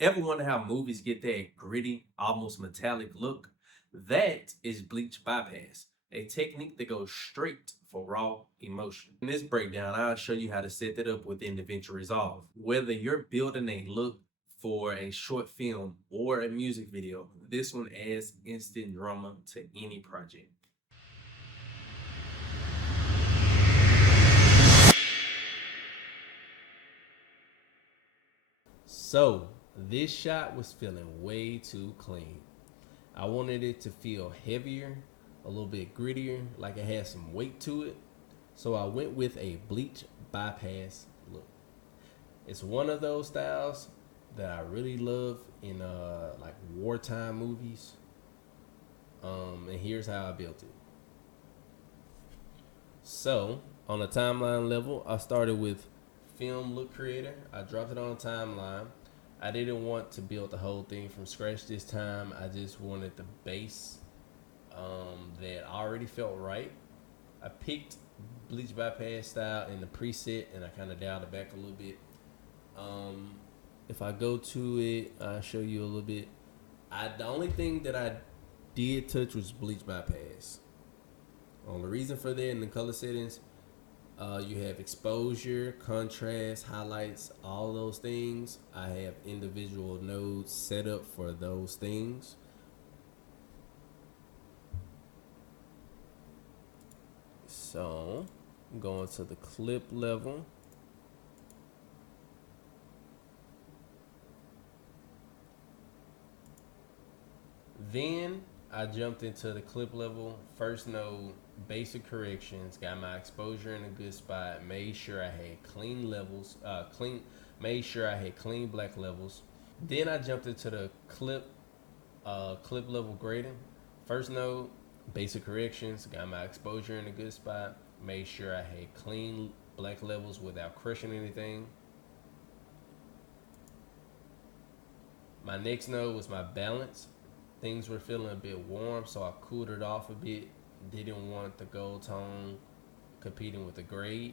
Ever wonder how movies get that gritty, almost metallic look? That is Bleach Bypass, a technique that goes straight for raw emotion. In this breakdown, I'll show you how to set that up within DaVinci Resolve. Whether you're building a look for a short film or a music video, this one adds instant drama to any project. So, this shot was feeling way too clean. I wanted it to feel heavier, a little bit grittier, like it had some weight to it. So I went with a bleach bypass look. It's one of those styles that I really love in like wartime movies. And here's how I built it. So on a timeline level, I started with film look creator. I dropped it on a timeline. I didn't want to build the whole thing from scratch this time. I just wanted the base that already felt right. I picked bleach bypass style in the preset and I kind of dialed it back a little bit. Um, if I go to it, I'll show you a little bit. The only thing that I did touch was bleach bypass. The reason for that in the color settings, you have exposure, contrast, highlights, all those things. I have individual nodes set up for those things. So I'm going to the clip level. Then I jumped into the clip level. First node, basic corrections. Got my exposure in a good spot. Made sure I had clean levels. Made sure I had clean black levels. Then I jumped into the clip level grading. First node, basic corrections. Got my exposure in a good spot. Made sure I had clean black levels without crushing anything. My next node was my balance. Things were feeling a bit warm, so I cooled it off a bit. Didn't want the gold tone competing with the grade.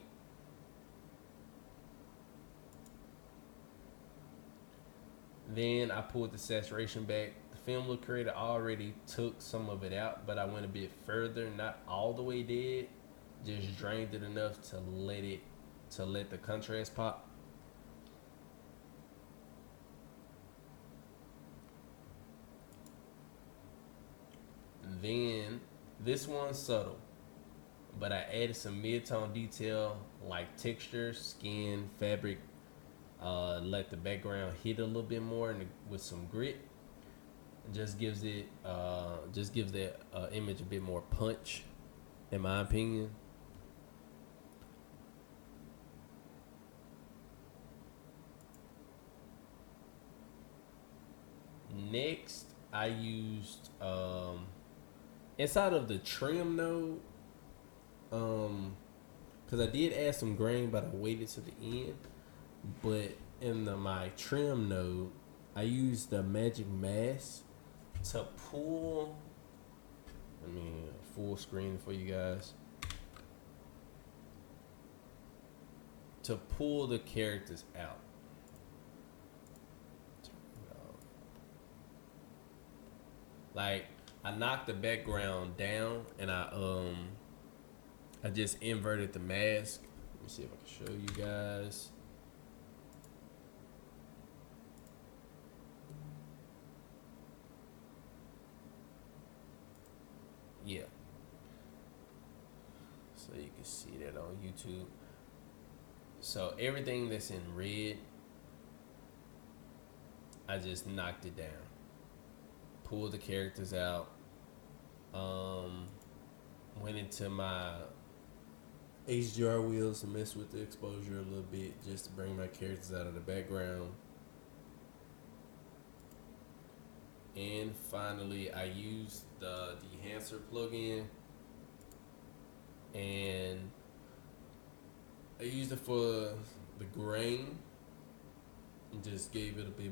Then I pulled the saturation back. The film look creator already took some of it out, but I went a bit further, not all the way dead, just drained it enough to let the contrast pop. Then this one's subtle, but I added some mid-tone detail like texture, skin, fabric. Let the background hit a little bit more with some grit. It just gives that image a bit more punch, in my opinion. Next, I used inside of the trim node, because I did add some grain, but I waited to the end. But in my trim node, I used the magic mask to pull. I mean, full screen for you guys. To pull the characters out. Like I knocked the background down and I just inverted the mask. Let me see if I can show you guys. Yeah. So you can see that on YouTube. So everything that's in red, I just knocked it down. Pulled the characters out. Went into my HDR wheels to mess with the exposure a little bit just to bring my characters out of the background. And finally, I used the enhancer plugin, and I used it for the grain. And just gave it a bit.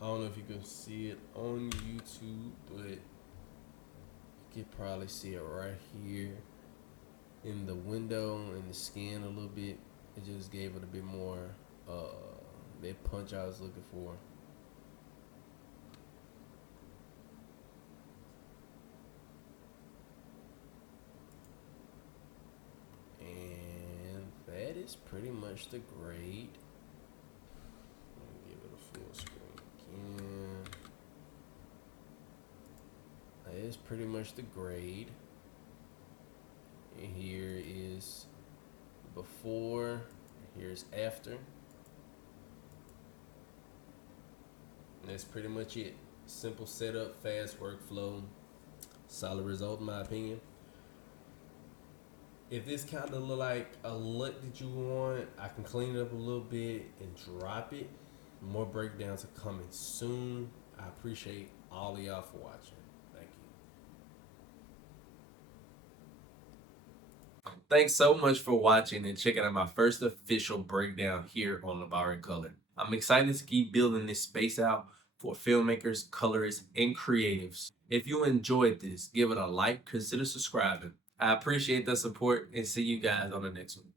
I don't know if you can see it on YouTube, but you could probably see it right here in the window and the skin a little bit. It just gave it a bit more that punch I was looking for. is pretty much the grade. Let me give it a full screen again. That is pretty much the grade. And here is before, here's after. And that's pretty much it. Simple setup, fast workflow, solid result in my opinion. If this kind of look like a look that you want, I can clean it up a little bit and drop it. More breakdowns are coming soon. I appreciate all of y'all for watching. Thank you. Thanks so much for watching and checking out my first official breakdown here on Nebari Color. I'm excited to keep building this space out for filmmakers, colorists, and creatives. If you enjoyed this, give it a like, consider subscribing. I appreciate the support and see you guys on the next one.